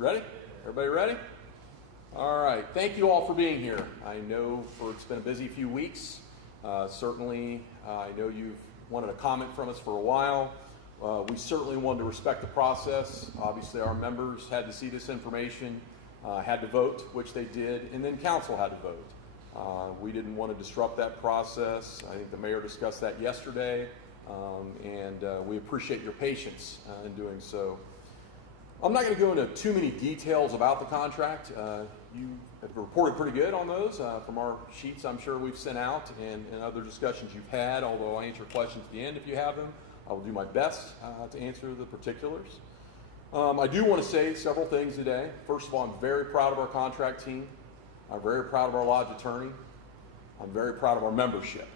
Ready? Everybody ready? All right. Thank you all for being here. I know it's been a busy few weeks. Certainly, I know you've wanted a comment from us for a while. We certainly wanted to respect the process. Obviously, our members had to see this information, had to vote, which they did, and then council had to vote. We didn't want to disrupt that process. I think the mayor discussed that yesterday, and we appreciate your patience in doing so. I'm not going to go into too many details about the contract. You have reported pretty good on those from our sheets I'm sure we've sent out and other discussions you've had, although I'll answer questions at the end if you have them. I will do my best to answer the particulars. I do want to say several things today. First of all, I'm very proud of our contract team. I'm very proud of our lodge attorney. I'm very proud of our membership.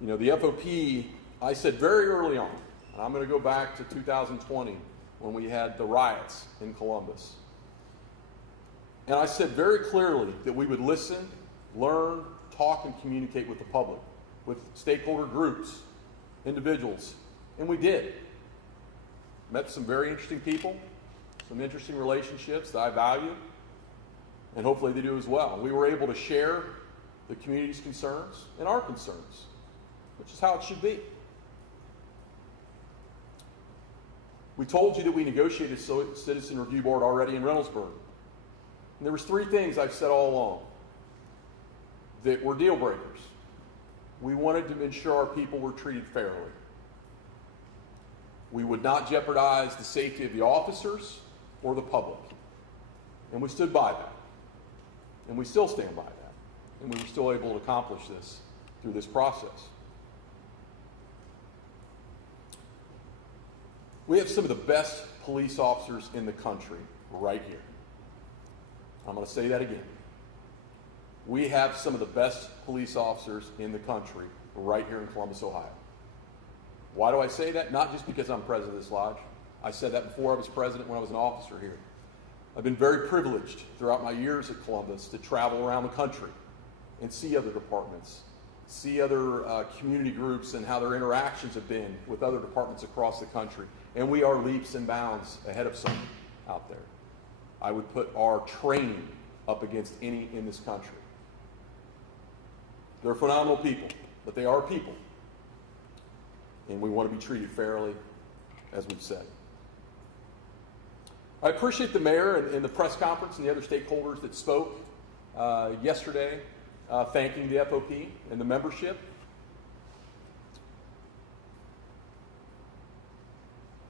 You know, the FOP, I said very early on, and I'm going to go back to 2020 when we had the riots in Columbus. And I said very clearly that we would listen, learn, talk, and communicate with the public, with stakeholder groups, individuals, and we did. Met some very interesting people, some interesting relationships that I value, and hopefully they do as well. We were able to share the community's concerns and our concerns, which is how it should be. We told you that we negotiated a citizen review board already in Reynoldsburg. And there was three things I've said all along that were deal breakers. We wanted to ensure our people were treated fairly. We would not jeopardize the safety of the officers or the public. And we stood by that. And we still stand by that. And we were still able to accomplish this through this process. We have some of the best police officers in the country right here. I'm going to say that again. We have some of the best police officers in the country right here in Columbus, Ohio. Why do I say that? Not just because I'm president of this lodge. I said that before I was president when I was an officer here. I've been very privileged throughout my years at Columbus to travel around the country and see other departments, see other community groups and how their interactions have been with other departments across the country. And we are leaps and bounds ahead of some out there. I would put our training up against any in this country. They're phenomenal people, but they are people. And we want to be treated fairly, as we've said. I appreciate the mayor and the press conference and the other stakeholders that spoke yesterday, thanking the FOP and the membership.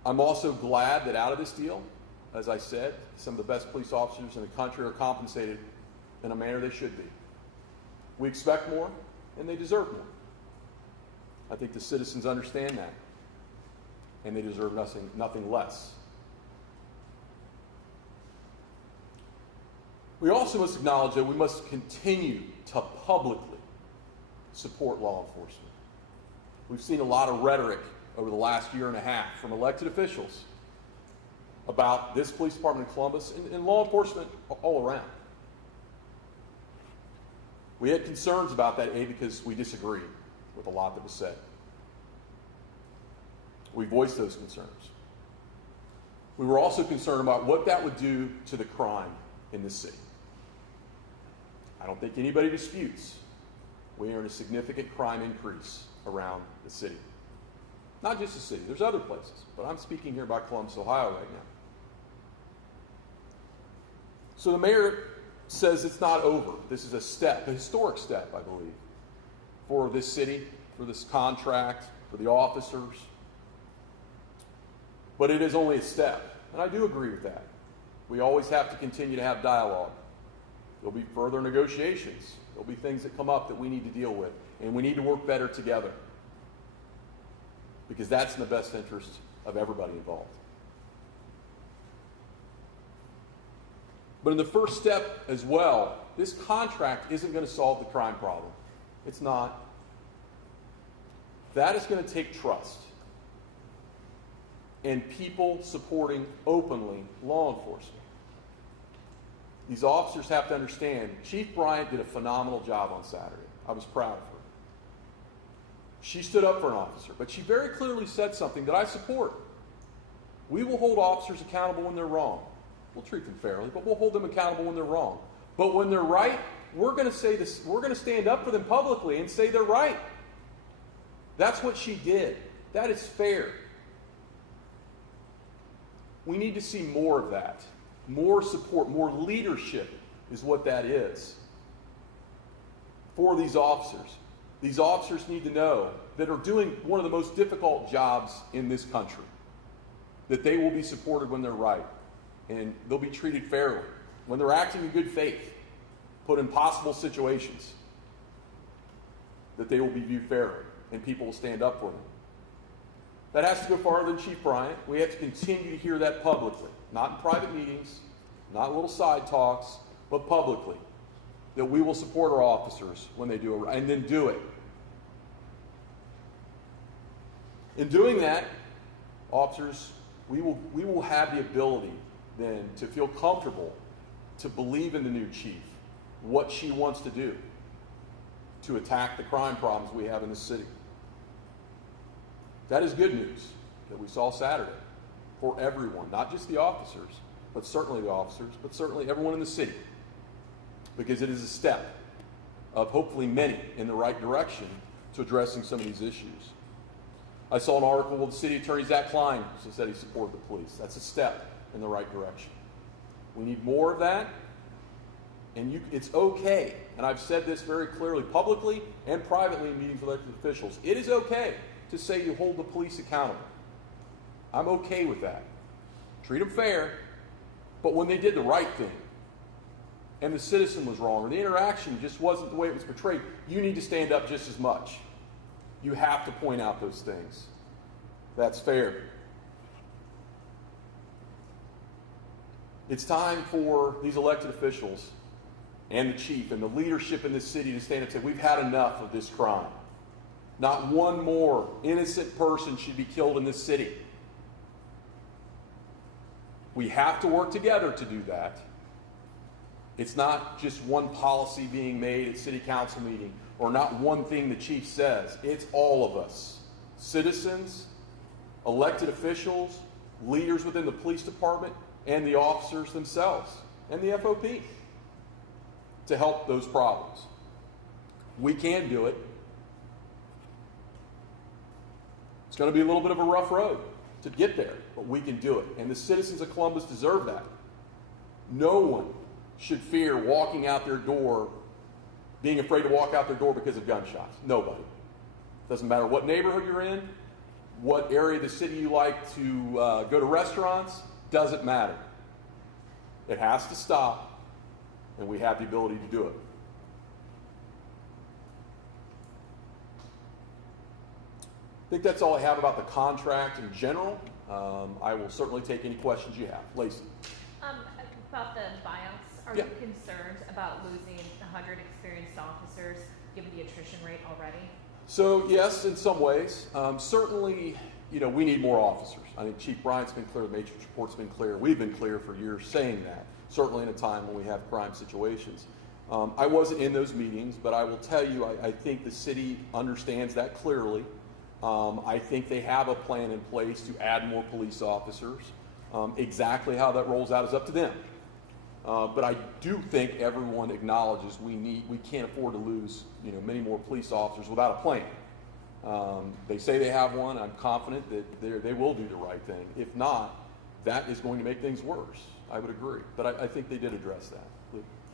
I'm also glad that out of this deal, as I said, some of the best police officers in the country are compensated in a manner they should be. We expect more, and they deserve more. I think the citizens understand that, and they deserve nothing less. We also must acknowledge that we must continue to publicly support law enforcement. We've seen a lot of rhetoric over the last year and a half from elected officials about this police department in Columbus and law enforcement all around. We had concerns about that, because we disagreed with a lot that was said. We voiced those concerns. We were also concerned about what that would do to the crime in this city. I don't think anybody disputes we are in a significant crime increase around the city. Not just the city, there's other places, but I'm speaking here about Columbus, Ohio right now. So the mayor says it's not over. This is a step, a historic step, I believe, for this city, for this contract, for the officers. But it is only a step, and I do agree with that. We always have to continue to have dialogue. There'll be further negotiations. There'll be things that come up that we need to deal with, and we need to work better together, because that's in the best interest of everybody involved. But in the first step as well, this contract isn't going to solve the crime problem. It's not. That is going to take trust and people supporting openly law enforcement. These officers have to understand, Chief Bryant did a phenomenal job on Saturday. I was proud of her. She stood up for an officer, but she very clearly said something that I support. We will hold officers accountable when they're wrong. We'll treat them fairly, but we'll hold them accountable when they're wrong. But when they're right, we're going to say this. We're going to stand up for them publicly and say they're right. That's what she did. That is fair. We need to see more of that. More support, more leadership is what that is for these officers. These officers need to know that are doing one of the most difficult jobs in this country, that they will be supported when they're right, and they'll be treated fairly. When they're acting in good faith, put in possible situations, that they will be viewed fairly, and people will stand up for them. That has to go farther than Chief Bryant. We have to continue to hear that publicly, not in private meetings, not little side talks, but publicly, that we will support our officers when they do it, and then do it. In doing that, officers, we will have the ability then to feel comfortable to believe in the new chief, what she wants to do to attack the crime problems we have in the city. That is good news that we saw Saturday for everyone, not just the officers, but certainly the officers, but certainly everyone in the city, because it is a step of hopefully many in the right direction to addressing some of these issues. I saw an article with the city attorney, Zach Klein, who said he supported the police. That's a step in the right direction. We need more of that, and it's okay, and I've said this very clearly publicly and privately in meetings with elected officials. It is okay to say you hold the police accountable. I'm okay with that. Treat them fair, but when they did the right thing, and the citizen was wrong, or the interaction just wasn't the way it was portrayed, you need to stand up just as much. You have to point out those things. That's fair. It's time for these elected officials and the chief and the leadership in this city to stand up and say, we've had enough of this crime. Not one more innocent person should be killed in this city. We have to work together to do that. It's not just one policy being made at city council meeting or not one thing the chief says. It's all of us. Citizens, elected officials, leaders within the police department, and the officers themselves, and the FOP to help those problems. We can do it. It's going to be a little bit of a rough road to get there, but we can do it. And the citizens of Columbus deserve that. No one should fear walking out their door, being afraid to walk out their door because of gunshots. Nobody. Doesn't matter what neighborhood you're in, what area of the city you like to go to restaurants, doesn't matter. It has to stop, and we have the ability to do it. I think that's all I have about the contract in general. I will certainly take any questions you have. Lacey. About the buyouts, are you concerned about losing 100 experienced officers given the attrition rate already? So yes, in some ways. Certainly, we need more officers. I think Chief Bryant's been clear, the Matrix report's been clear. We've been clear for years saying that, certainly in a time when we have crime situations. I wasn't in those meetings, but I will tell you, I think the city understands that clearly. I think they have a plan in place to add more police officers. Exactly how that rolls out is up to them. But I do think everyone acknowledges we can't afford to lose many more police officers without a plan. They say they have one. I'm confident that they will do the right thing. If not, that is going to make things worse. I would agree. But I think they did address that.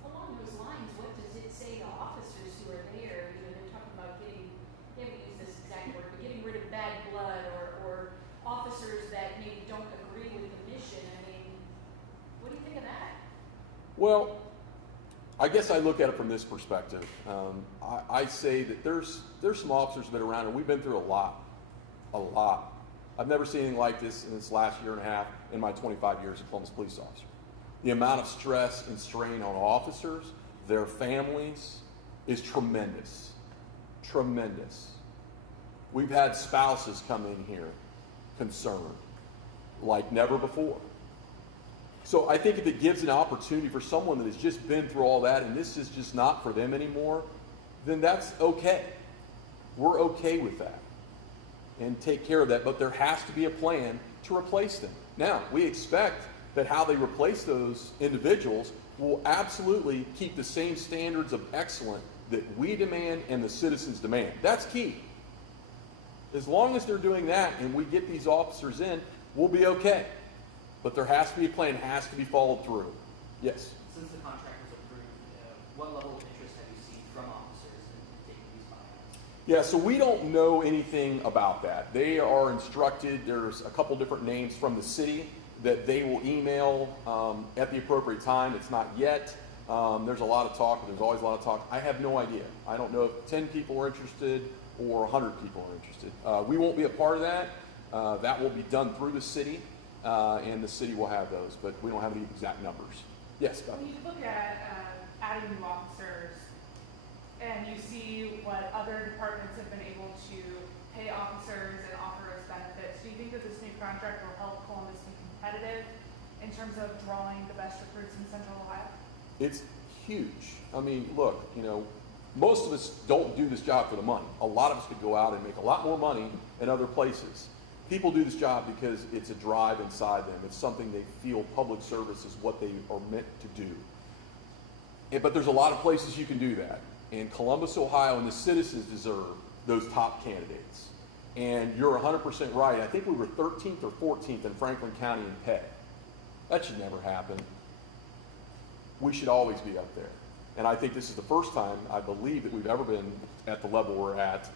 Along those lines, what does it say to officers who are there? They're talking about getting, they haven't used this exact word, but getting rid of bad blood or officers that maybe don't agree with the mission. I mean, what do you think of that? Well, I guess I look at it from this perspective. I say that there's some officers that are around, and we've been through a lot. I've never seen anything like this in this last year and a half in my 25 years as a Columbus police officer. The amount of stress and strain on officers, their families, is tremendous. Tremendous. We've had spouses come in here concerned like never before. So I think if it gives an opportunity for someone that has just been through all that and this is just not for them anymore, then that's okay. We're okay with that and take care of that. But there has to be a plan to replace them. Now, we expect that how they replace those individuals will absolutely keep the same standards of excellence that we demand and the citizens demand. That's key. As long as they're doing that and we get these officers in, we'll be okay. But there has to be a plan, has to be followed through. Yes? Since the contract was approved, what level of interest have you seen from officers in taking these buyouts? Yeah, so we don't know anything about that. They are instructed, there's a couple different names from the city that they will email at the appropriate time. It's not yet. There's a lot of talk, there's always a lot of talk. I have no idea. I don't know if 10 people are interested or 100 people are interested. We won't be a part of that. That will be done through the city, and the city will have those, but we don't have any exact numbers. Yes, Beth? When you look at adding new officers and you see what other departments have been able to pay officers and offer us benefits, do you think that this new contract will help Columbus be competitive in terms of drawing the best recruits in Central Ohio? It's huge. I mean, look, most of us don't do this job for the money. A lot of us could go out and make a lot more money in other places. People do this job because it's a drive inside them. It's something they feel public service is what they are meant to do. But there's a lot of places you can do that. And Columbus, Ohio, and the citizens deserve those top candidates. And you're 100% right. I think we were 13th or 14th in Franklin County in pay. That should never happen. We should always be up there. And I think this is the first time, I believe, that we've ever been at the level we're at.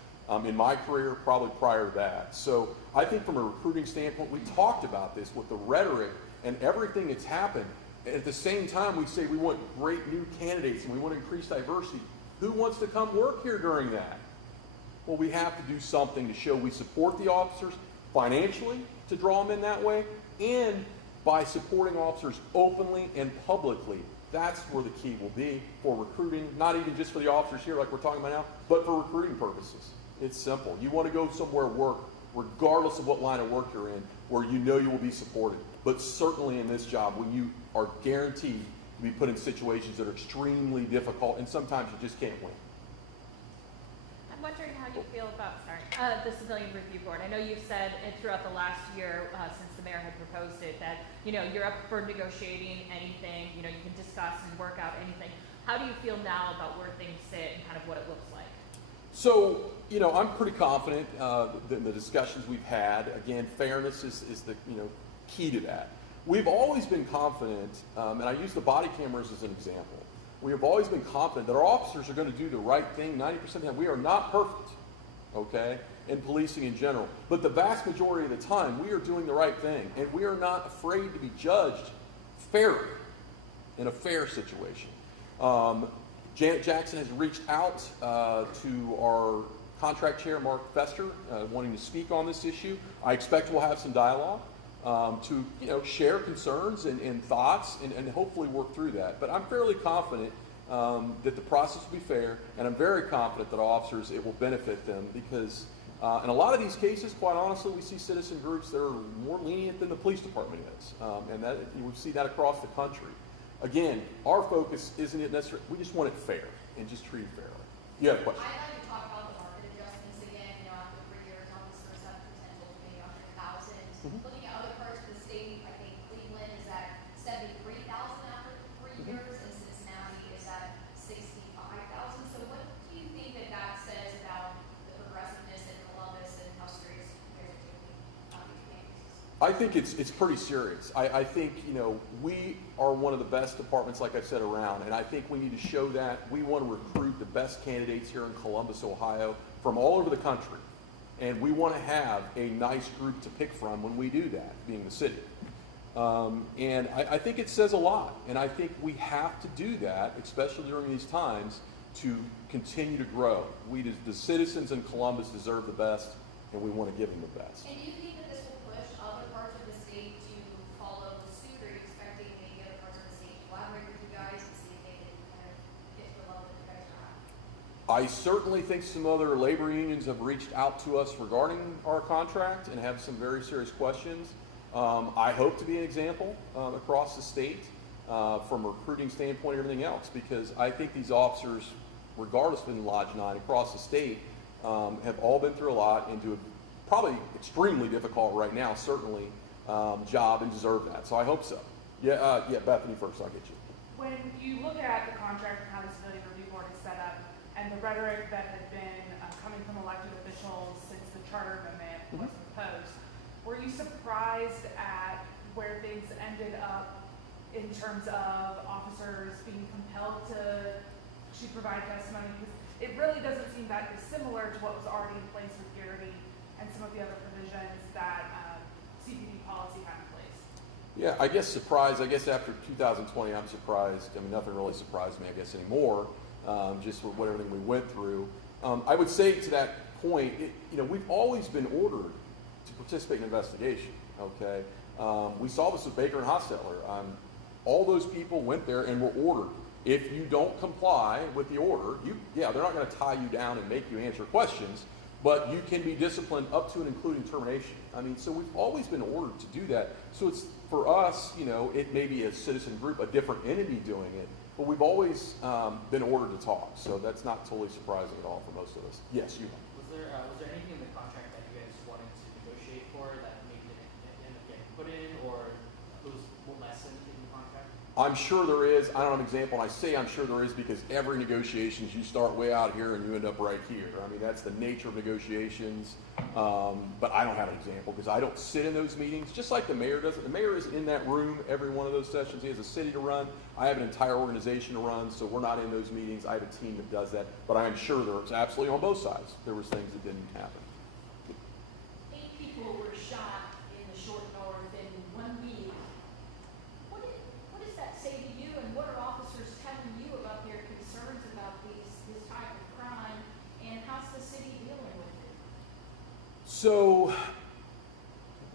In my career, probably prior to that. So I think from a recruiting standpoint, we talked about this with the rhetoric and everything that's happened. At the same time, we say we want great new candidates and we want to increase diversity. Who wants to come work here during that? Well, we have to do something to show we support the officers financially to draw them in that way, and by supporting officers openly and publicly. That's where the key will be for recruiting, not even just for the officers here like we're talking about now, but for recruiting purposes. It's simple. You want to go somewhere work, regardless of what line of work you're in, where you know you will be supported. But certainly in this job, when you are guaranteed to be put in situations that are extremely difficult, and sometimes you just can't win. I'm wondering how you feel about, the Civilian Review Board. I know you've said it throughout the last year, since the mayor had proposed it, that, you're up for negotiating anything, you can discuss and work out anything. How do you feel now about where things sit and kind of what it looks like? So, I'm pretty confident in the discussions we've had. Again, fairness is the key to that. We've always been confident, and I use the body cameras as an example. We have always been confident that our officers are going to do the right thing 90% of the time. We are not perfect, okay, in policing in general. But the vast majority of the time, we are doing the right thing. And we are not afraid to be judged fairly in a fair situation. Janet Jackson has reached out to our contract chair, Mark Fester, wanting to speak on this issue. I expect we'll have some dialogue to share concerns and thoughts and hopefully work through that. But I'm fairly confident that the process will be fair, and I'm very confident that officers, it will benefit them because in a lot of these cases, quite honestly, we see citizen groups that are more lenient than the police department is, and that we see that across the country. Again, our focus isn't it necessarily, we just want it fair and just treat it fairly. You have a question? I'd like to talk about the market adjustments again. After 3 years, officers have potential to be 100,000. Looking at other parts of the state, I think Cleveland is at 73,000 after 3 years, and Cincinnati is at 65,000. So what do you think that says about the progressiveness in Columbus and how serious comparatively these cases? I think it's pretty serious. I think, we are one of the best departments, like I said, around, and I think we need to show that. We want to recruit the best candidates here in Columbus, Ohio, from all over the country, and we want to have a nice group to pick from when we do that, being the city. And I think it says a lot, and I think we have to do that, especially during these times, to continue to grow. The citizens in Columbus deserve the best, and we want to give them the best. And do you think that this will push other parts of the state to follow suit? Are you expecting maybe other parts of the state to collaborate with you guys and see if they can kind of get to the level that you guys are at? I certainly think some other labor unions have reached out to us regarding our contract and have some very serious questions. I hope to be an example across the state from a recruiting standpoint and everything else, because I think these officers, regardless of in Lodge 9 across the state, have all been through a lot and do a probably extremely difficult right now, certainly, job and deserve that. So I hope so. Yeah, Bethany first, I'll get you. When you look at the contract and how the civilian review board is set up, and the rhetoric that had been coming from elected officials since the charter amendment was proposed, were you surprised at where things ended up in terms of officers being compelled to provide testimony? Because it really doesn't seem that dissimilar to what was already in place with Garrity and some of the other provisions that CPD policy had in place. Yeah, I guess surprised. I guess after 2020, I'm surprised. I mean, nothing really surprised me, I guess, anymore, just with what everything we went through. I would say to that point, we've always been ordered to participate in investigation, okay? We saw this with Baker and Hostetler. All those people went there and were ordered. If you don't comply with the order, they're not going to tie you down and make you answer questions, but you can be disciplined up to and including termination. I mean, so we've always been ordered to do that. So it's, for us, it may be a citizen group, a different entity doing it, but we've always been ordered to talk. So that's not totally surprising at all for most of us. Yes, you. Was there anything in the contract that you guys wanted to negotiate for that maybe didn't end up getting put in, or it was lessened in the contract? I'm sure there is. I don't have an example, and I say I'm sure there is because every negotiations, you start way out here and you end up right here. I mean, that's the nature of negotiations. But I don't have an example because I don't sit in those meetings, just like the mayor doesn't. The mayor isn't in that room every one of those sessions. He has a city to run. I have an entire organization to run, so we're not in those meetings. I have a team that does that. But I am sure there's absolutely on both sides. There was things that didn't happen. 8 people were shot in the short north in 1 week. What does that say to you, and what are officers telling you about their concerns about this type of crime, and how's the city dealing with it? So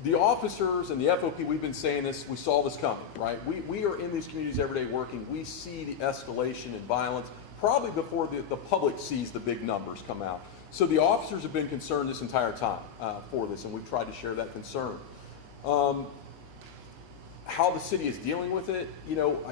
the officers and the FOP, we've been saying this, we saw this coming, right? We are in these communities every day working. We see the escalation in violence probably before the public sees the big numbers come out. So the officers have been concerned this entire time for this, and we've tried to share that concern. How the city is dealing with it,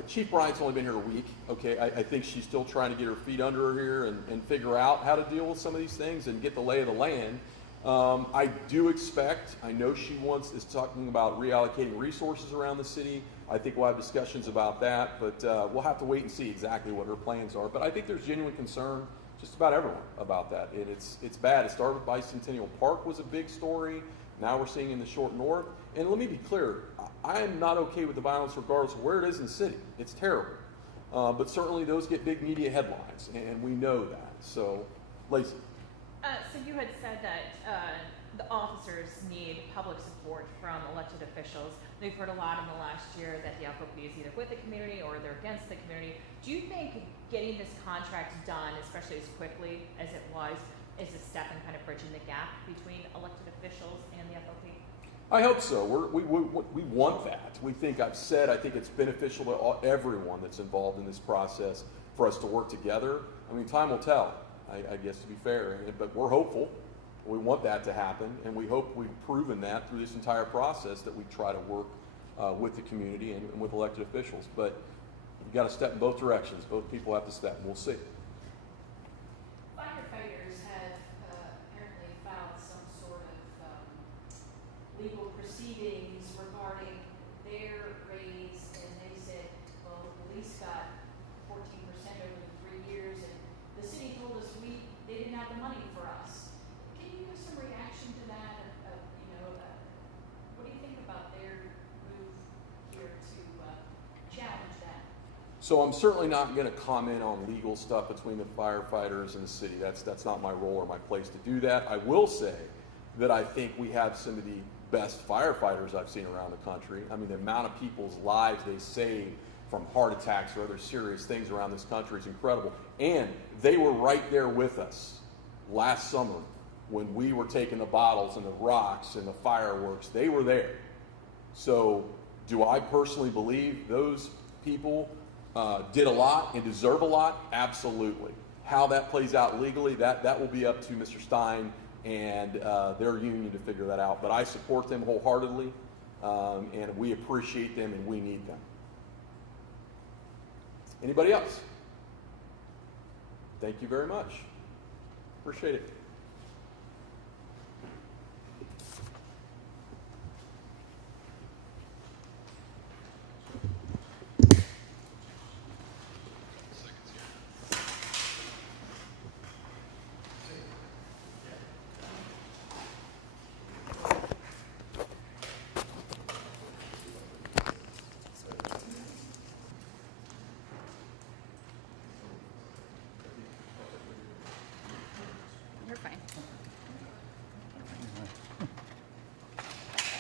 Chief Bryant's only been here a week, okay? I think she's still trying to get her feet under her here and figure out how to deal with some of these things and get the lay of the land. I do expect, I know she is talking about reallocating resources around the city. I think we'll have discussions about that, but we'll have to wait and see exactly what her plans are. But I think there's genuine concern just about everyone about that. And it's bad. It started with Bicentennial Park was a big story. Now we're seeing in the short north. And let me be clear, I am not okay with the violence regardless of where it is in the city. It's terrible. But certainly those get big media headlines, and we know that. So, Lacey. So you had said that the officers need public support from elected officials. We've heard a lot in the last year that the FOP is either with the community or they're against the community. Do you think getting this contract done, especially as quickly as it was, is a step in kind of bridging the gap between elected officials and the FOP? I hope so. We want that. I think it's beneficial to everyone that's involved in this process for us to work together. I mean, time will tell, I guess, to be fair, but we're hopeful. We want that to happen, and we hope we've proven that through this entire process that we try to work with the community and with elected officials. But you've got to step in both directions. Both people have to step, and we'll see. Firefighters have apparently filed some sort of legal proceedings regarding their raise, and they said, well, the police got 14% over the 3 years, and the city told us they didn't have the money for us. Can you give some reaction to that? What do you think about their move here to challenge that? So I'm certainly not going to comment on legal stuff between the firefighters and the city. That's not my role or my place to do that. I will say that I think we have some of the best firefighters I've seen around the country. I mean, the amount of people's lives they save from heart attacks or other serious things around this country is incredible. And they were right there with us last summer when we were taking the bottles and the rocks and the fireworks. They were there. So do I personally believe those people did a lot and deserve a lot? Absolutely. How that plays out legally, that will be up to Mr. Stein and their union to figure that out. But I support them wholeheartedly, and we appreciate them and we need them. Anybody else? Thank you very much. Appreciate it.